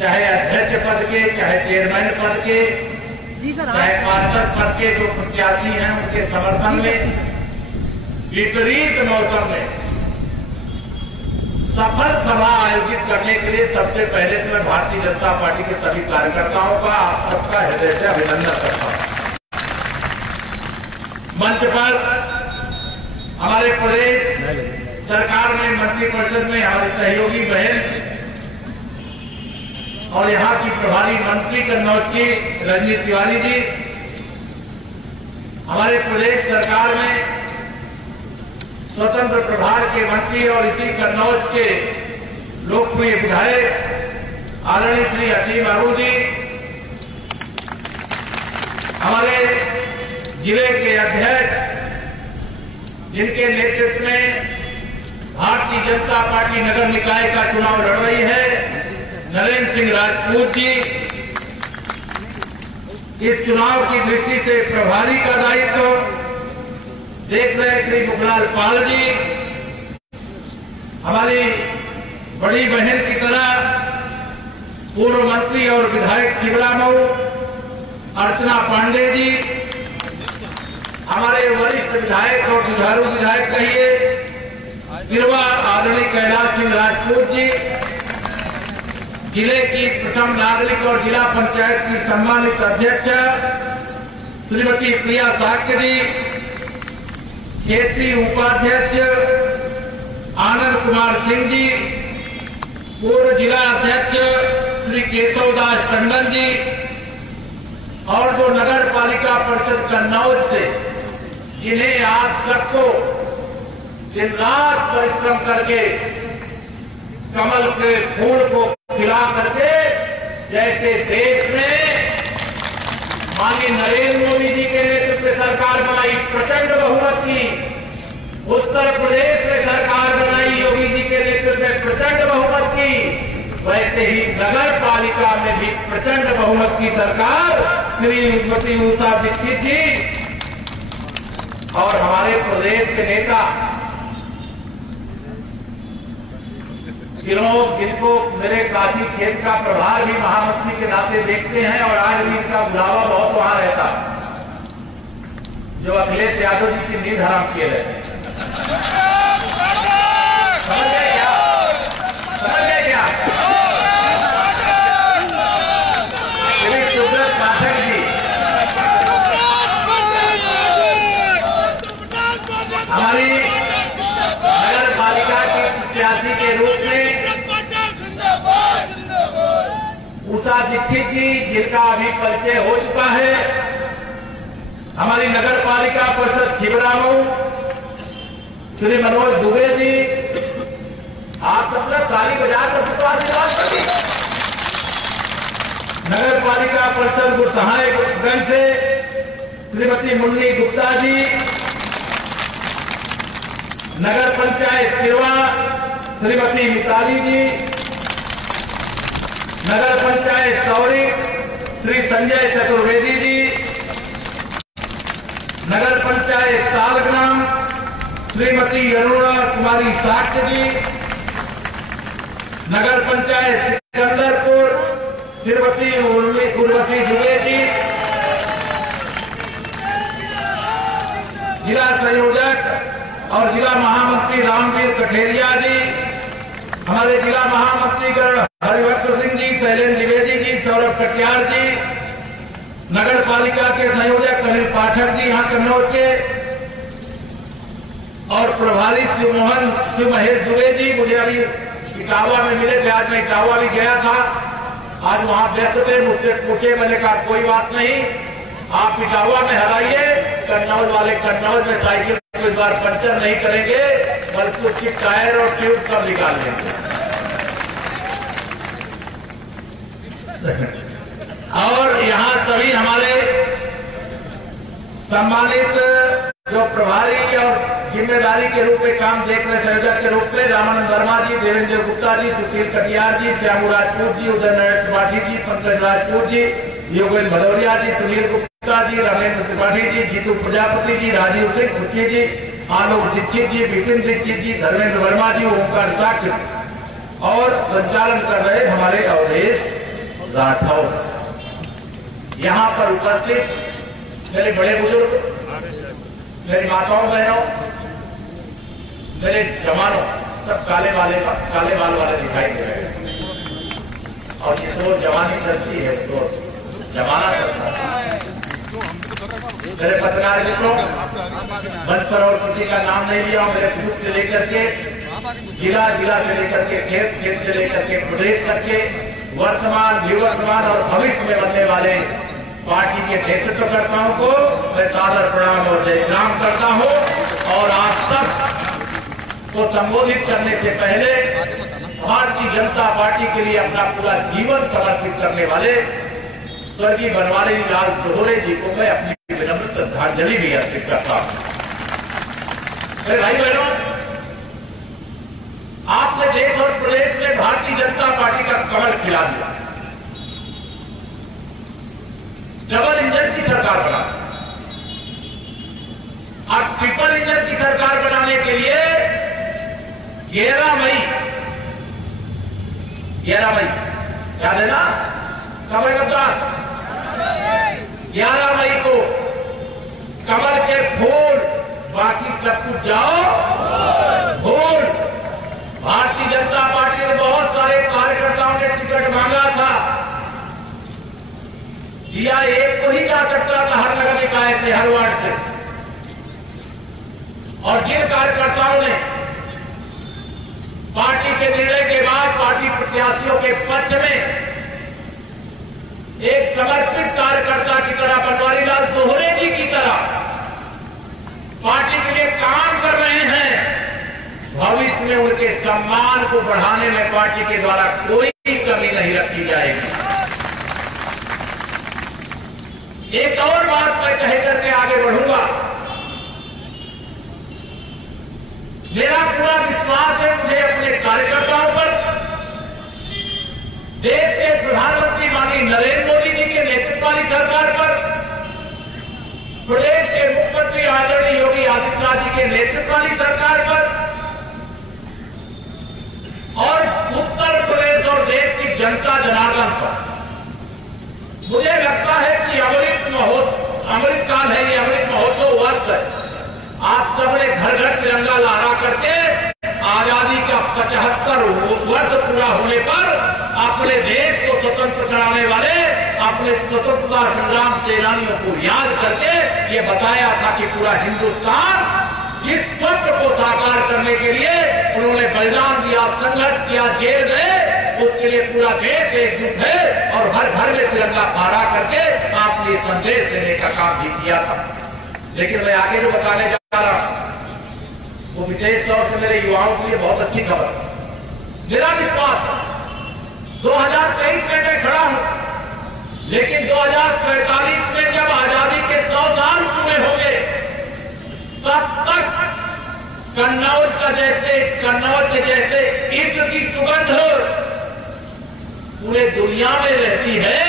चाहे अध्यक्ष पद के, चाहे चेयरमैन पद के, चाहे पार्षद पद के जो प्रत्याशी हैं उनके समर्थन में विपरीत मौसम में सफल सभा आयोजित करने के लिए सबसे पहले तो मैं भारतीय जनता पार्टी के सभी कार्यकर्ताओं का, आप सबका हृदय से अभिनंदन करता हूं। मंच पर हमारे प्रदेश सरकार में मंत्रिपरिषद में हमारे सहयोगी बहन और यहाँ की प्रभारी मंत्री कन्नौज की रंजीत तिवारी जी, हमारे प्रदेश सरकार में स्वतंत्र प्रभार के मंत्री और इसी कन्नौज के लोकप्रिय विधायक आदरणीय श्री असीम अरू जी, हमारे जिले के अध्यक्ष जिनके नेतृत्व में भारतीय जनता पार्टी नगर निकाय का चुनाव लड़ रही है, नरेंद्र सिंह राजपूत जी, इस चुनाव की दृष्टि से प्रभारी का दायित्व देख रहे श्री मुखलाल पाल जी, हमारी बड़ी बहन की तरह पूर्व मंत्री और विधायक शिवरामऊ अर्चना पांडे जी, हमारे वरिष्ठ विधायक और जुझारू विधायक कहिए गिरवा आदरणीय कैलाश सिंह राजपूत जी, जिले की प्रथम नागरिक और जिला पंचायत की सम्मानित अध्यक्ष श्रीमती प्रिया साक्य जी, क्षेत्रीय उपाध्यक्ष आनंद कुमार सिंह जी, पूर्व जिला अध्यक्ष श्री केशवदास टंडन जी, और जो नगर पालिका परिषद कन्नौज से जिन्हें आज सबको दिन रात परिश्रम करके कमल के फूल को खिला करके जैसे देश में माननीय नरेंद्र मोदी जी के नेतृत्व में सरकार बनाई प्रचंड बहुमत की, उत्तर प्रदेश में सरकार बनाई योगी जी के नेतृत्व में प्रचंड बहुमत की, वैसे ही नगर पालिका में भी प्रचंड बहुमत की सरकार श्रीमती उषा दीक्षित जी और हमारे प्रदेश के नेता जिनको मेरे काशी क्षेत्र का प्रभार भी महामंत्री के नाते देखते हैं और आज भी इनका बुलावा बहुत वहां रहता, जो अखिलेश यादव जी की नींद हराम किए रहे। समझ गए क्या? समझ गए क्या? श्री सुब्रत पाठक जी हमारी नगर पालिका की प्रत्याशी के रूप में उषा दीक्षित जी, जिनका अभी परिचय हो चुका है, हमारी नगर पालिका परिषद छिबरामऊ श्री मनोज दुबे जी, आप सब लोग ताली बजाकर आशीर्वाद करिए। नगर पालिका परिषद गुरसहायगंज से श्रीमती मुन्नी गुप्ता जी, नगर पंचायत तिरवा श्रीमती मिताली जी, नगर पंचायत सौरी श्री संजय चतुर्वेदी जी, नगर पंचायत तालग्राम श्रीमती अरुणा कुमारी साक्य जी, नगर पंचायत सिकंदरपुर श्रीमती उर्वशी दुबे जी, जिला संयोजक और जिला महामंत्री रामवीर कठेरिया जी, हमारे जिला महामंत्रीगण हरिवंश सिंह जी, शैलेंद्र द्विवेदी जी, सौरभ कटियार जी, नगर पालिका के संयोजक अनिल पाठक जी यहाँ कन्नौज के, और प्रभारी शिव महेश दुबे जी, मुझे अभी इटावा में मिले थे, आज मैं इटावा भी गया था, आज वहां व्यस्त थे, मुझसे पूछे, मैंने कहा कोई बात नहीं, आप इटावा में हराइए, कन्नौज वाले कन्नौज में साइकिल को इस बार पंचर नहीं करेंगे, बल्कि उसकी टायर और ट्यूब सब निकाल लेंगे। और यहाँ सभी हमारे सम्मानित जो प्रभारी और जिम्मेदारी के रूप में काम देख रहे संयोजक के रूप में रामानंद वर्मा जी, देवेंद्र गुप्ता जी, सुशील कटियार जी, श्यामू राजपूत जी, उदय नारायण त्रिपाठी जी, पंकज राजपूत जी, योगेंद्र भदौरिया जी, सुनील गुप्ता जी, रमेंद्र त्रिपाठी जी, जीतू प्रजापति जी, राजीव सिंह कुच्ची जी, आलोक दीक्षित जी, विपिन दीक्षित जी, धर्मेंद्र वर्मा जी, ओमकार साक्य और संचालन कर रहे हमारे अवधेश राठौर, यहां पर उपस्थित मेरे बड़े बुजुर्ग, मेरी माताओं बहनों, मेरे जवानों, सब काले बाल वाले दिखाई दे रहे हैं। और जिस ओर जवानी चलती है उस ओर जमाना चलता है। मेरे पत्रकार मित्रों, मंच पर और किसी का नाम नहीं लिया, मेरे बूथ से लेकर के जिला से लेकर के क्षेत्र से लेकर के प्रदेश तक के वर्तमान, निवर्तमान और भविष्य में बनने वाले पार्टी के नेतृत्वकर्ताओं को मैं सादर प्रणाम और जय श्री राम करता हूं। और आप सब को संबोधित करने से पहले भारतीय जनता पार्टी के लिए अपना पूरा जीवन समर्पित करने वाले स्वर्गीय बनवारी लाल दोहरे जी को मैं अपनी विनम्र श्रद्धांजलि भी अर्पित करता हूं। मेरे भाई बहनों, आपने देश और प्रदेश में भारतीय जनता पार्टी का कमल खिला दिया, डबल इंजन की सरकार बना। अब ट्रिपल इंजन की सरकार बनाने के लिए 11 मई याद है ना, कब है मतदान? 11 मई को कमल के फूल, बाकी सब कुछ जाओ भूल। भारतीय जनता पार्टी ने बहुत सारे कार्यकर्ताओं ने टिकट मांगा था, दिया एक को ही जा सकता था हर नगर निकाय से, हर वार्ड से। और जिन कार्यकर्ताओं ने पार्टी के निर्णय के बाद पार्टी प्रत्याशियों के पक्ष में एक समर्पित कार्यकर्ता की तरह, बनवारी लाल दोहरे जी की तरह पार्टी के लिए काम कर रहे हैं, भविष्य में उनके सम्मान को बढ़ाने में पार्टी के द्वारा कोई कमी नहीं रखी जाएगी। एक और बात मैं कह करके आगे बढ़ूंगा। मेरा पूरा विश्वास है मुझे अपने कार्यकर्ताओं पर, देश के प्रधानमंत्री माननीय नरेंद्र मोदी जी के नेतृत्व वाली सरकार पर, प्रदेश के मुख्यमंत्री आदरणीय योगी आदित्यनाथ जी के नेतृत्व वाली सरकार पर और उत्तर प्रदेश और देश की जनता जनार्दन पर। मुझे लगता है कि अमृत काल है, ये अमृत महोत्सव वर्ष है। आज सबने घर घर तिरंगा लहरा करके आजादी का 75 वर्ष पूरा होने पर अपने देश को स्वतंत्र कराने वाले अपने स्वतंत्रता संग्राम सेनानियों को याद करके ये बताया था कि पूरा हिंदुस्तान जिस स्वप्न को साकार करने के लिए उन्होंने बलिदान दिया, संघर्ष किया, जेल गए, उसके लिए पूरा देश एकजुट है और हर घर में तिरंगा फहरा करके आपने संदेश देने का काम भी किया था। लेकिन मैं आगे जो बताने जा रहा हूं वो विशेष तौर से मेरे युवाओं के लिए बहुत अच्छी खबर। मेरा विश्वास 2023 में मैं खड़ा हूं, लेकिन 2047 में जब आजादी के 100 साल पूरे होंगे तब तक कन्नौज के जैसे इत्र की सुगंध पूरे दुनिया में रहती है,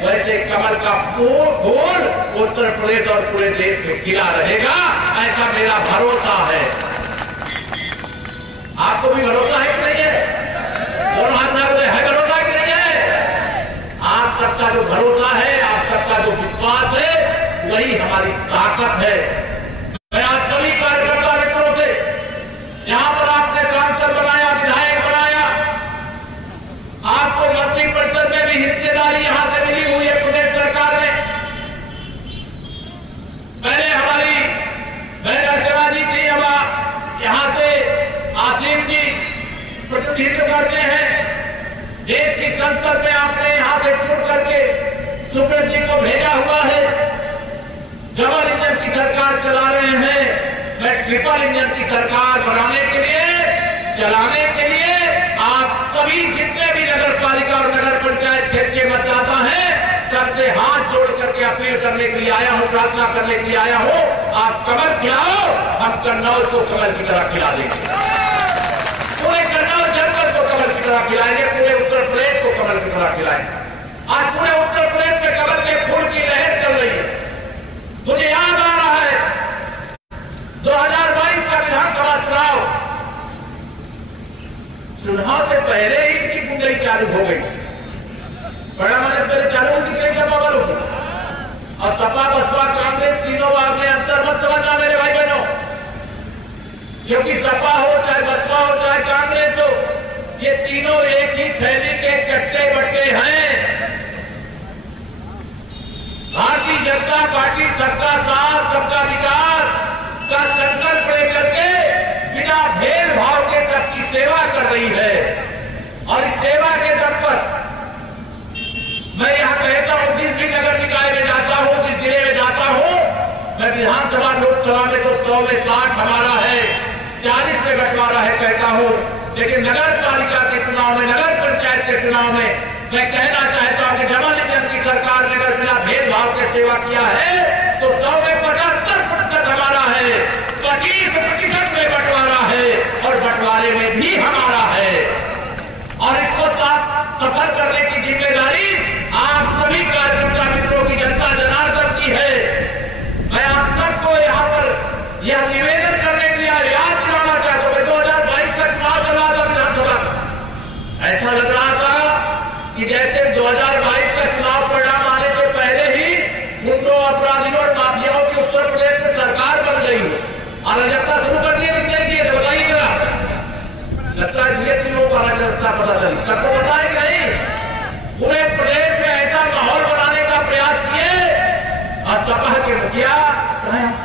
वैसे कमल का फूल उत्तर प्रदेश और पूरे देश में खिला रहेगा, ऐसा मेरा भरोसा है। आपको भी भरोसा है कि नहीं है? दोनों हाथ में है भरोसा कि नहीं है? आप सबका जो भरोसा है, आप सबका जो विश्वास है, वही हमारी ताकत है। मैं आज सभी कार्यकर्ता मित्रों से, जहां पर आपने सांसद बनाया, विधायक बनाया, आपको मंत्री परिषद में भी हिस्सेदारी यहां से मिली हुई है प्रदेश सरकार में। पहले हमारी बहन अर्चना जी की यहां से आसिम जी प्रतिनिधित्व करते हैं। देश की संसद में आपने यहां से चुन करके सुब्रत जी को भेजा हुआ है। डबल इंजन की सरकार चला रहे हैं। मैं ट्रिपल इंजन की सरकार बनाने के लिए, चलाने के लिए आप सभी जितने भी नगर पालिका और नगर पंचायत क्षेत्र के मतदाता हैं, सबसे हाथ जोड़ करके अपील करने के लिए आया हूं, प्रार्थना करने के लिए आया हूं। आप कमल खिलाओ, हम कन्नौज को कमल की तरह खिला देंगे। पूरे कन्नौज जनपद को कमल की तरह खिलाएंगे, पूरे उत्तर प्रदेश को कमल की तरह खिलाएंगे। आज पूरे उत्तर प्रदेश में कमल के फूल की लहर चल रही है। मुझे याद आ रहा है 2022 का विधानसभा चुनाव से पहले ही इनकी बुंदई चालू हो गई। और सपा बसपा कांग्रेस तीनों में अंतर मत समझना मेरे भाई बहनों, क्योंकि सपा हो चाहे बसपा हो चाहे कांग्रेस हो, ये तीनों एक ही थैली के चट्टे बट्टे हैं। भारतीय जनता पार्टी सबका साथ सबका विकास का संकल्प लेकर के बिना भेदभाव के सबकी सेवा कर रही है। और इस सेवा के दम पर मैं यहां कहता हूं, जिस भी नगर निकाय में जाता हूं, जिस जिले में जाता हूं, मैं विधानसभा लोकसभा में तो 100 में 60 हमारा है, 40 में बंटवारा है कहता हूं, लेकिन नगर पालिका के चुनाव में, नगर पंचायत के चुनाव में मैं कहना चाहता हूं कि डबल इंजन की सरकार ने अगर बिना भेदभाव के सेवा किया है तो 100 में 75% हमारा है, 25% में बंटवारा है और बंटवारे में भी हमारा है। और इसको सफल करने की जिम्मेदारी आप सभी कार्यकर्ता मित्रों की, जनता जनार्दन की है। मैं आप सबको यहाँ पर यह निवेदन करने के लिए याद दिलाना चाहता हूँ। 2022 का चुनाव चल रहा था विधानसभा, ऐसा लग रहा था कि जैसे 2022 का चुनाव परिणाम आने से पहले ही गुंडों, अपराधियों और माफियाओं की उत्तर प्रदेश में सरकार बन गई हो। अराजकता शुरू कर दिए कि नहीं किए, बताइए जरा। लगता है ये तीनों को अराजकता पता चली, सबको पता है कि नहीं? पूरे प्रदेश में ऐसा माहौल बनाने का प्रयास किए और सपा के मुखिया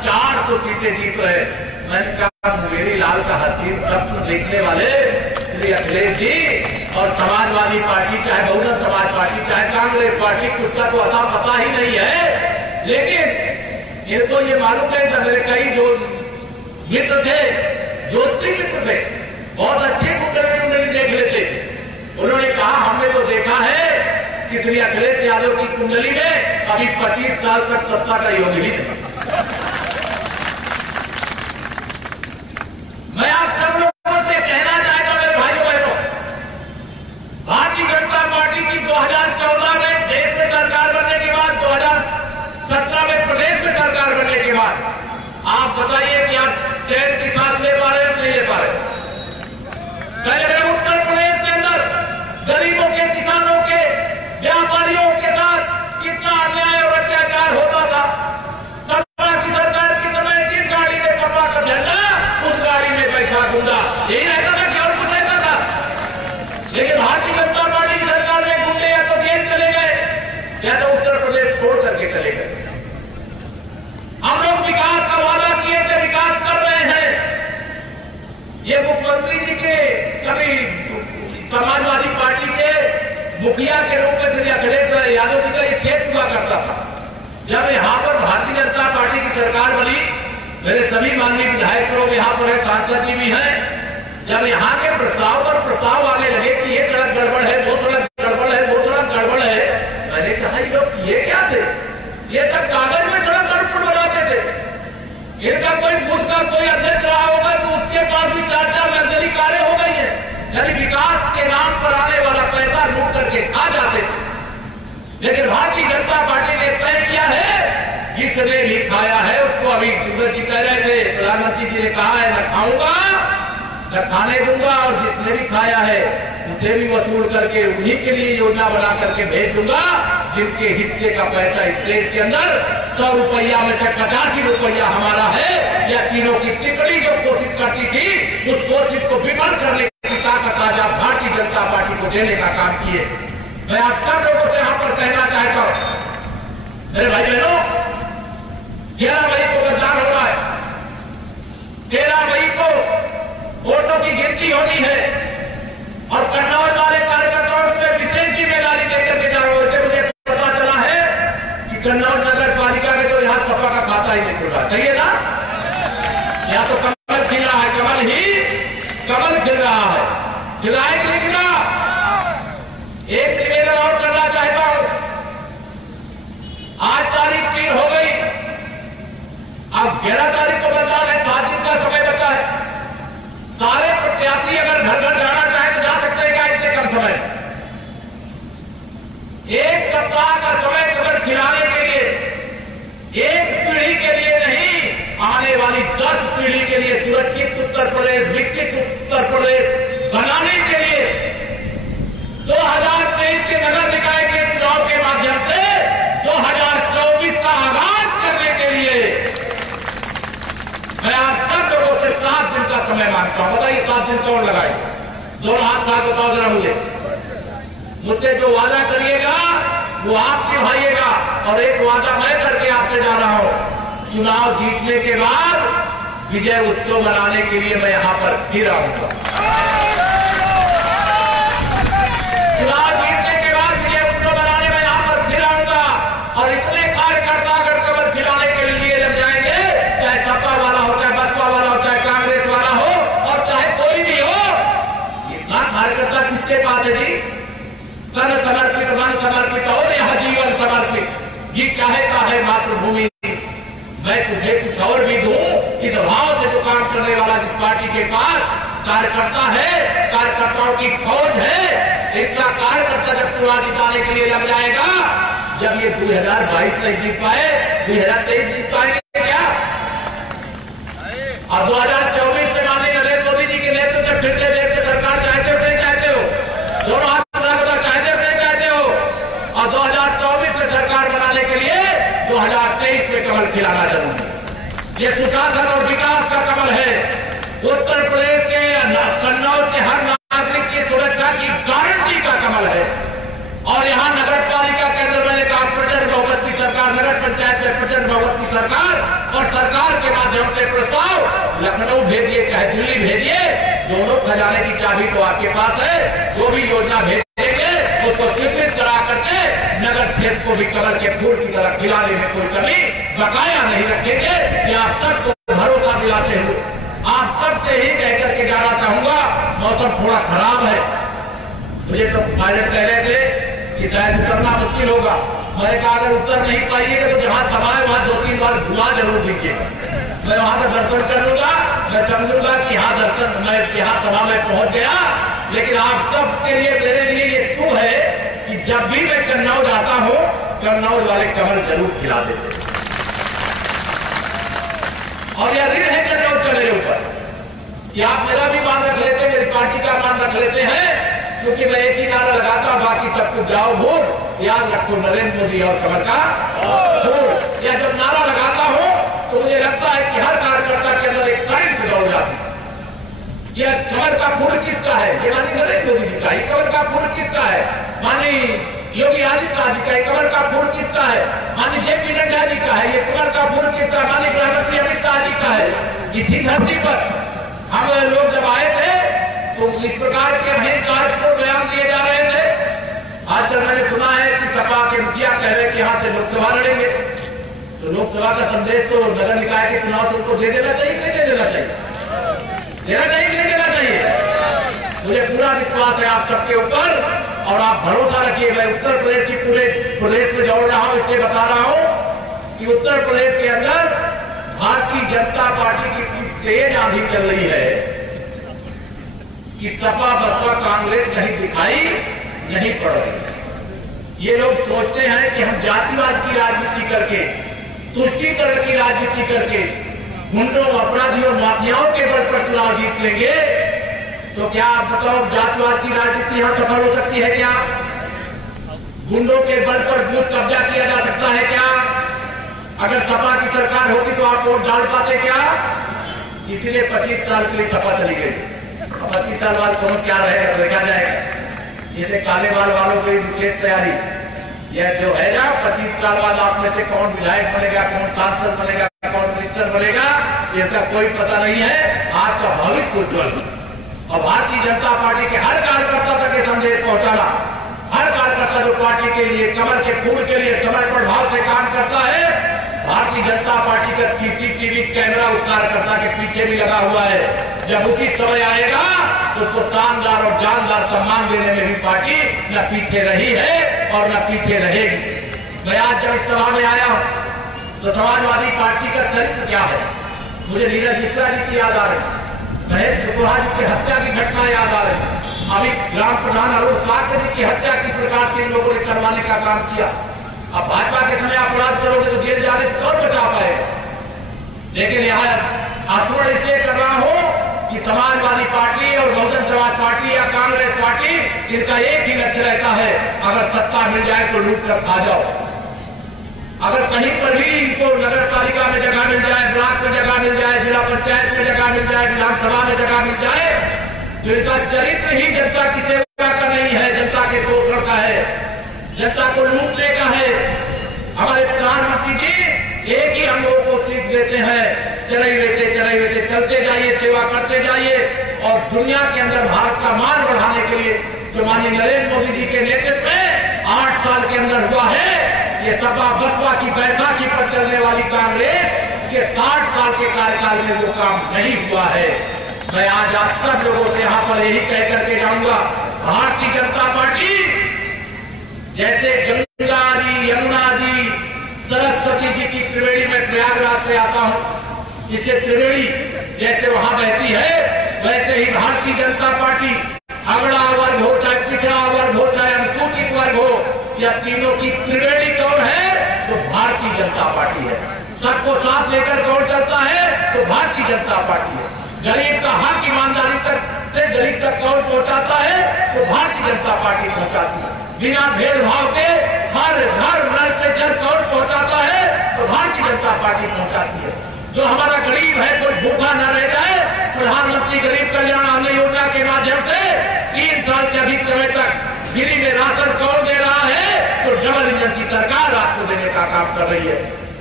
400 सीटें जीत रहे। मैंने कहा मेरी लाल का हसीन सब देखने वाले श्री अखिलेश जी और समाजवादी पार्टी, चाहे बहुजन समाज पार्टी, चाहे कांग्रेस पार्टी, उसका तो अता पता ही नहीं है। लेकिन ये तो ये मालूम नहीं था, मेरे कई जो मित्र थे, ज्योतिषी मित्र थे, बहुत अच्छे कुंडली देख लेते। उन्होंने कहा हमने तो देखा है कि श्री अखिलेश यादव की कुंडली में अभी 25 साल तक सत्ता का योग ही नहीं। मैं आप सब लोगों से कहना चाहता हूं मेरे भाइयों बहनों, भारतीय जनता पार्टी की 2014 में देश में सरकार बनने के बाद, 2017 में प्रदेश में सरकार बनने के बाद आप बताइए कि आप चैन के साथ ले पा रहे हैं, नहीं ले पा रहे? पहले उत्तर प्रदेश के अंदर गरीबों के, किसानों के, व्यापारियों के साथ कितना अन्याय और अत्याचार होता था। सपा की सरकार के समय जिस गाड़ी में सपा का झंडा, उस गाड़ी में बैठा गुंडा, यही रहता था क्या और कुछ रहता था? लेकिन भारतीय जनता पार्टी की सरकार में गुंडे या तो जेल चले गए या तो उत्तर प्रदेश छोड़ करके चले गए। हम लोग विकास का वादा किए थे, विकास कर रहे हैं। ये मुख्यमंत्री जी के, कभी समाजवादी पार्टी के मुखिया के रूप में श्री अखिलेश यादव जी का ये क्षेत्र हुआ करता था। जब यहाँ पर भारतीय जनता पार्टी की सरकार बनी, मेरे सभी माननीय विधायक लोग यहाँ पर है, सांसद जी भी हैं, जब यहाँ के प्रस्ताव पर प्रस्ताव आने लगे कि ये सड़क गड़बड़ है, वो सड़क गड़बड़ है, वो सड़क गड़बड़ है, मैंने कहा ये लोग ये क्या थे? ये सब कागज में सड़क गड़बड़ बनाते थे। इनका कोई बूथ का कोई अध्यक्ष रहा होगा तो उसके पास भी 4-4 लग्जरी कारें हो गई है। यानी विकास के नाम पर आने वाला पैसा लूट करके खा जाते थे। लेकिन भारतीय जनता पार्टी ने तय किया है, जिसने भी खाया है उसको, अभी सूरज जी कह रहे थे, प्रधानमंत्री जी ने कहा है न खाऊंगा न खाने दूंगा, और जिसने भी खाया है उसे भी वसूल करके उन्हीं के लिए योजना बना करके भेज दूंगा जिनके हिस्से का पैसा इस देश के अंदर 100 रुपया में से 85 रुपया हमारा है। या तीनों की टिप्पणी जो कोशिश करती थी, उस कोशिश को विफल करने की ताकत आज आप भारतीय जनता पार्टी को देने का काम किए। मैं आप सब लोगों से यहां पर कहना चाहता हूं मेरे भाई बहनों, 11 मई को मतदान होना है, 13 मई को वोटों की गिनती होनी है और कन्नौज वाले कार्यकर्ताओं में विशेष जिम्मेदारी लेकर के जा रहे हो। मुझे पता चला है कि कन्नौज नगर पालिका में तो यहाँ सपा का खाता ही नहीं खुल रहा, सही है ना? यहाँ तो कमल खिल रहा है, कमल खिल रहा है, खिलाए कि नहीं खिला? एक निवेदन और करना चाहता हूं, आज तारीख 3 हो गई, अब 11 तारीख को मतदान है, 7 दिन का समय बचा है। सारे प्रत्याशी अगर घर घर जाना चाहे तो जा सकते हैं क्या इतने कम समय? एक सप्ताह का समय अगर खिलाने के लिए, एक पीढ़ी के लिए नहीं, आने वाली 10 पीढ़ी के लिए सुरक्षित उत्तर प्रदेश, विकसित उत्तर प्रदेश बनाने के लिए 2023 के नगर निकाय के चुनाव के माध्यम से 2024 का समय मांगता हूं। बताइए 7 दिन कौन लगाए? दोनों हाथ उठा बताओ जरा मुझसे जो वादा करिएगा वो आप निभाइएगा। और एक वादा मैं करके आपसे जा रहा हूं, चुनाव जीतने के बाद विजय उत्सव मनाने के लिए मैं यहां पर फिर आऊंगा। चुनाव जीतने के बाद विजय उत्सव मनाने में यहां पर फिर आऊंगा। और इतने कार्यकर्ता अगर कमर खिलाने के लिए लग जाएंगे, चाहे सपा वाला हो, चाहे बसपा वाला हो, चाहे कांग्रेस वाला हो, और चाहे कोई भी हो, इतना कार्यकर्ता किसके पास है जी? तन समर्पित, मन समर्पित और यह जीवन समर्पित, जी चाहेता है मातृभूमि मैं तुझे कुछ और भी दूं। इस भाव से जो काम करने वाला जिस पार्टी के पास कार्यकर्ता है, कार्यकर्ताओं की फौज है, इतना कार्यकर्ता जब चुनाव जिताने के लिए लग जाएगा, जब ये 2022 नहीं जीत पाए, 2023 जीत पाएंगे क्या? और 2024 में माननीय नरेंद्र मोदी जी के नेतृत्व में फिर से देश की सरकार चाहते हो नहीं चाहते हो? दोनों हाथ चाहते हो नहीं चाहते हो? और 2024 में सरकार बनाने के लिए 2023 में कमल खिलाना जरूरी है। ये सुशासन और विकास का कमल है। उत्तर प्रदेश के कन्नौज के हर नागरिक की सुरक्षा की गारंटी का कमल है। और यहां नगर पालिका के अंदर मैंने कहा प्रचंड बहुमत की सरकार, नगर पंचायत में प्रचंड बहुमत की सरकार, और सरकार के माध्यम से प्रस्ताव लखनऊ भेजिए चाहे दिल्ली भेजिए, दोनों खजाने की चाबी तो आपके पास है। जो भी योजना भेजेंगे उसको स्वीकृत करा करके नगर क्षेत्र को भी कमल के फूल की तरह खिलाने में कोई कमी बकाया नहीं रखेंगे। ये आप सबको भरोसा दिलाते हुए आप सबसे ही कहकर के जाना चाहूंगा, मौसम थोड़ा खराब है। मुझे तो पायलट कह रहे थे कि शायद उतरना मुश्किल होगा। मैंने कहा अगर उतर नहीं पाइएगा तो जहां सभा है वहां 2-3 बार घुमा जरूर दीजिएगा। मैं वहां का दर्शन कर लूंगा, मैं समझूंगा कि यहाँ दर्शन, मैं यहाँ सभा में पहुंच गया। लेकिन आप सबके लिए, मेरे लिए ये शुभ है कि जब भी मैं कन्नौज आता हूं, कन्नौज वाले कमल जरूर खिला देते। और यह ऋण है कन्नौज का मेरे ऊपर कि आप मेरा भी मान रख लेते, मेरी पार्टी का मान रख लेते हैं, क्योंकि मैं एक ही नारा लगाता, बाकी सब कुछ जाओ वोट, याद रखो नरेंद्र मोदी और कमल का वोट। या जब नारा लगाता हूं तो मुझे लगता है कि हर कार्यकर्ता के अंदर एक करंट दौड़ जाती है। यह कमल का फूल किसका है? ये मानी नरेंद्र मोदी जी का। कमल का फूल किसका है? मानी योगी आदित्यनाथ जी का। कमल का फूल किसका है? मानी जेपी नड्डा जी का है। ये कमल का फूल किसका? मानी गृहमंत्री अमित शाह जी का है। इसी धरती पर हम लोग जब आए थे तो इस प्रकार के अहंकार को बयान दिए जा रहे थे। आजकल मैंने सुना है कि सपा के मुखिया कह रहे कि यहां से लोकसभा लड़ेंगे, तो लोकसभा का संदेश तो नगर निकाय के चुनाव से उनको दे देना चाहिए, नहीं दे देना चाहिए? देना चाहिए, नहीं देना चाहिए? मुझे पूरा विश्वास है आप सबके ऊपर और आप भरोसा रखिए। मैं उत्तर प्रदेश की पूरे प्रदेश में दौड़ रहा हूं, इसलिए बता रहा हूं कि उत्तर प्रदेश के अंदर भारतीय जनता पार्टी की तेज आंधी चल रही है कि सपा बसपा कांग्रेस नहीं दिखाई नहीं पड़ रही। ये लोग सोचते हैं कि हम जातिवाद की राजनीति करके, तुष्टीकरण की राजनीति करके, गुंडों, अपराधियों, माफियाओं के बल पर चुनाव जीत लेंगे। तो क्या आप बताओ जातिवाद की राजनीति यहां सफल हो सकती है क्या? गुंडों के बल पर बूथ कब्जा किया जा सकता है क्या? अगर सपा की सरकार होती तो आप वोट डाल पाते क्या? इसीलिए 25 साल के लिए सपा चली गई। 25 साल बाद कौन क्या रहेगा देखा जाएगा। जैसे काले बाल वालों की विशेष तैयारी, यह जो है ना 25 साल बाद आप में से कौन विधायक बनेगा, कौन सांसद बनेगा, कौन मिनिस्टर बनेगा, इसका कोई पता नहीं है। आपका भविष्य उज्जवल। और भारतीय जनता पार्टी के हर कार्यकर्ता तक ये संदेश पहुंचाना, हर कार्यकर्ता जो पार्टी के लिए, कमल के फूल के लिए समर्पण भाव से काम करता है, भारतीय जनता पार्टी का सीसीटीवी कैमरा उस कार्यकर्ता के पीछे भी लगा हुआ है। जब उचित समय आएगा तो उसको शानदार और जानदार सम्मान देने में भी पार्टी न पीछे रही है और न पीछे रहेगी। मैं आज जब इस सभा में आया हूं तो समाजवादी पार्टी का चरित्र क्या है, मुझे नीरज मिश्रा जी की याद आ रही, महेश कुशवाहा जी की हत्या की घटना याद आ रही, अभी ग्राम प्रधान अरुण साक्य जी की हत्या किस प्रकार से इन लोगों ने करवाने का काम किया। अब भाजपा के समय अपराध करोगे तो जेल जाने से कौन बचा पाएगा? लेकिन यहाँ आश्वासन इसलिए कर रहा हूं कि समाजवादी पार्टी और बहुजन समाज पार्टी या कांग्रेस पार्टी, इनका एक ही लक्ष्य रहता है, अगर सत्ता मिल जाए तो लूट कर खा जाओ। अगर कहीं पर भी इनको नगर पालिका में जगह मिल जाए, ब्लॉक में जगह मिल जाए, जिला पंचायत में जगह मिल जाए, विधानसभा में जगह मिल जाए, तो इनका चरित्र ही जनता की सेवा का नहीं है, जनता के शोषण का है, जनता को लूटने का है। हमारे प्रधानमंत्री जी एक ही हम लोगों को सीख देते हैं, चले बेटे चलते जाइए, सेवा करते जाइए। और दुनिया के अंदर भारत का मान बढ़ाने के लिए जो माननीय नरेंद्र मोदी जी के नेतृत्व में 8 साल के अंदर हुआ है, ये सपा बसपा की बैसाखी पर चलने वाली कांग्रेस के 60 साल के कार्यकाल में वो काम नहीं हुआ है। मैं आज आप सब लोगों से यहाँ पर यही कह करके जाऊंगा, भारतीय जनता पार्टी जैसे गंगा जी, यमुना जी, सरस्वती जी की त्रिवेणी में प्रयागराज से आता हूँ, जिससे त्रिवेणी जैसे वहां बहती है, वैसे ही भारतीय जनता पार्टी अगड़ा वर्ग हो, चाहे पिछड़ा वर्ग हो, चाहे अनुसूचित वर्ग हो, या तीनों की त्रिवेणी कौन है? तो भारतीय जनता पार्टी है। सबको साथ लेकर कौन चलता है? तो भारतीय जनता पार्टी है। गरीब का हक ईमानदारी तक से गरीब तक कौन पहुंचाता है? तो भारतीय जनता पार्टी पहुंचाती है। बिना भेदभाव के हर घर नल से जल कौन पहुंचाता है? तो भारतीय जनता पार्टी पहुंचाती है। जो हमारा गरीब है कोई भूखा न रह जाए, प्रधानमंत्री गरीब कल्याण अन्न योजना के माध्यम से 3 साल से अधिक समय तक फ्री में राशन कौन दे रहा है? तो डबल इंजन की सरकार आपको देने का काम कर रही है।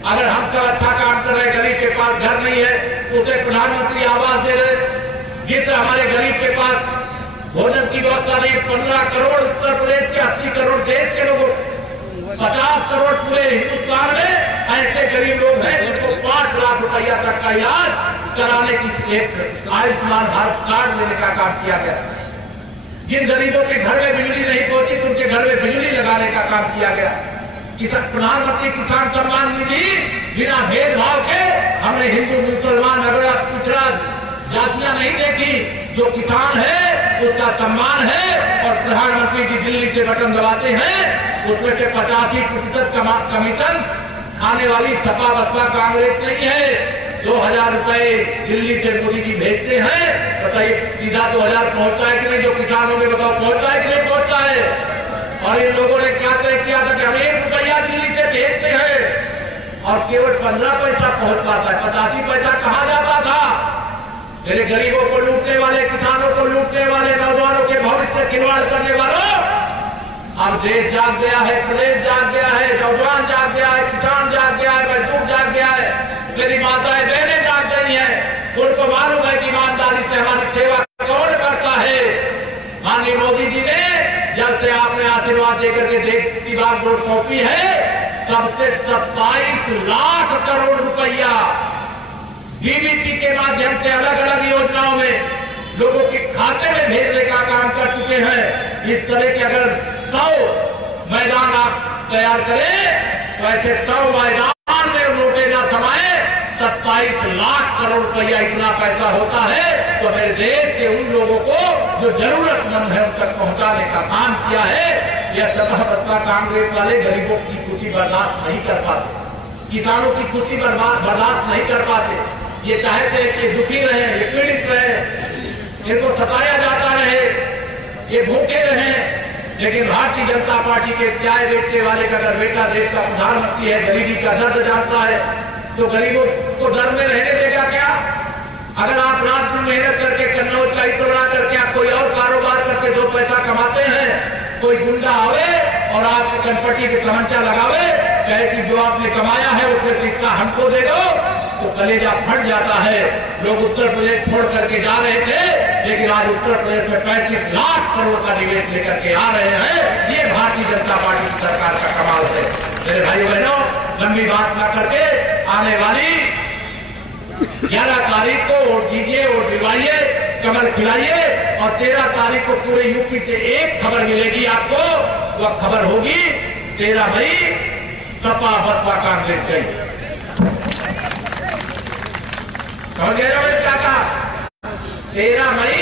अगर हम सब अच्छा काम कर रहे, गरीब के पास घर नहीं है तो उसे प्रधानमंत्री आवास दे रहे, जिससे हमारे गरीब के पास भोजन की व्यवस्था नहीं। 15 करोड़ उत्तर प्रदेश के, 80 करोड़ देश के लोगों, 50 करोड़ पूरे हिंदुस्तान में ऐसे गरीब लोग हैं जिनको 5 लाख रुपया तक का इलाज कराने की एक आयुष्मान भारत कार्ड देने का काम किया गया। जिन गरीबों के घर में बिजली नहीं पहुंची तो उनके घर में बिजली लगाने का काम किया गया। प्रधानमंत्री किसान सम्मान निधि बिना भेदभाव के हमने हिंदू मुसलमान अगड़ा पिछड़ा जातियां नहीं देखी, जो किसान है उसका सम्मान है। और प्रधानमंत्री जी दिल्ली से बटन दबाते हैं, उसमें से 85% कमीशन आने वाली सपा बसपा कांग्रेस नहीं है। 2000 रुपए दिल्ली से मोदी जी भेजते हैं, बताइए सीधा 2000 पहुंचता है कि नहीं? जो किसानों में बताओ पहुंचता है कि नहीं पहुंचता है? और इन लोगों ने क्या तय किया था कि हम 1 रुपया दिल्ली से भेजते हैं और केवल 15 पैसा पहुंच पाता है, 85 पैसा कहाँ जाता था? मेरे गरीबों को लूटने वाले, किसानों को लूटने वाले, नौजवानों के भविष्य से खिलवाड़ करने वालों, अब देश जाग गया है, प्रदेश जाग गया है, नौजवान जाग गया है, किसान जाग गया है, मजदूर जाग गया है, मेरी माताएं बहनें जाग गई हैं। उनको मालूम है कि ईमानदारी से हमारी सेवा कौन करता है। माननीय मोदी जी ने जब से आपने आशीर्वाद देकर के देश की बात वोट सौंपी है, तब से 27 लाख करोड़ रुपया डीबीटी के माध्यम से अलग अलग योजनाओं में लोगों के खाते में भेजने का काम कर चुके हैं। इस तरह के अगर 100 मैदान आप तैयार करें तो ऐसे 100 मैदान में लूटे न समाये 27 लाख करोड़ रुपया इतना पैसा होता है। तो मेरे देश के उन लोगों को जो जरूरतमंद है उन तक पहुंचाने का काम किया है। यह सपा बसपा कांग्रेस वाले गरीबों की खुशी बर्दाश्त नहीं कर पाते, किसानों की खुशी बर्दाश्त नहीं कर पाते। ये चाहते हैं कि दुखी रहे, ये पीड़ित रहे, इनको सताया जाता रहे, ये भूखे रहे। लेकिन भारतीय जनता पार्टी के चाय बेचने वाले का अगर बेटा देश का प्रधानमंत्री है, गरीबी का दर्द जानता है, तो गरीबों को डर में रहने देगा क्या? अगर आप रात में मेहनत करके कन्नौज का इतना बना करके आप कोई और कारोबार करके 2 पैसा कमाते हैं, कोई गुंडा आवे और आपके कनपट्टी पे तमंचा लगावे, कहे कि जो आपने कमाया है उसमें से इतना हमको दे दो, तो कलेजा फट जाता है। लोग उत्तर प्रदेश छोड़ करके जा रहे थे, लेकिन आज उत्तर प्रदेश में 35 लाख करोड़ का निवेश लेकर के आ रहे हैं। ये भारतीय जनता पार्टी की सरकार का कमाल है। मेरे भाइयों बहनों, लंबी बात न करके आने वाली 11 तारीख को वोट दीजिए, वोट दिलवाइए, कमल खिलाइए और 13 तारीख को पूरे यूपी से एक खबर मिलेगी आपको। वह खबर होगी 13 मई सपा बसपा कांग्रेस गई। समझ गए ना मैंने क्या कहा? 13 मई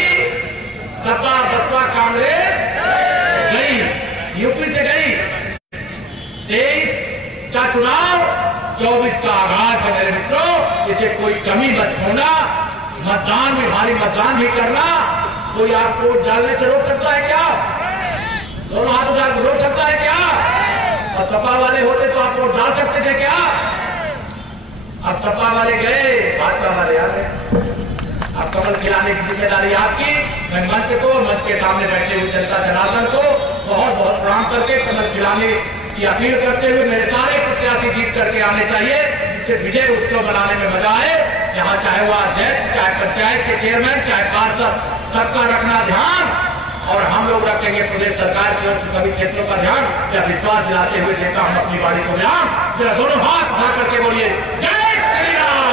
सपा बसपा कांग्रेस गई, यूपी से गई। 23 का चुनाव, 24 का आगाज है मेरे मित्रों। इसे कोई कमी मत छोड़ना, मतदान में भारी मतदान भी करना। कोई आपको वोट डालने से रोक सकता है क्या? दोनों हाथ उठा रोक सकता है क्या? और सपा वाले होते तो आपको वोट डाल सकते थे क्या? अब सपा वाले गए, भाजपा वाले आ गए। अब कमल खिलाने की जिम्मेदारी आपकी। मैं मंच को, मंच के सामने बैठे हुए जनता जनार्दन को बहुत बहुत प्रणाम करके कमल खिलाने की अपील करते हुए मेरे सारे प्रत्याशी जीत करके आने चाहिए, जिससे विजय उत्सव मनाने में मजा आए। यहाँ चाहे वो अध्यक्ष, चाहे पंचायत के चेयरमैन, चाहे पार्षद, सबका रखना ध्यान, और हम लोग रखेंगे प्रदेश सरकार की ओर से सभी क्षेत्रों का ध्यान। या विश्वास दिलाते हुए देता हूं अपनी बाड़ी को विराम। जरा दोनों हाथ उठा करके बोलिए जय श्री राम,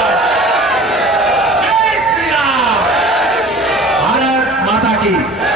जय श्री राम, भारत माता की।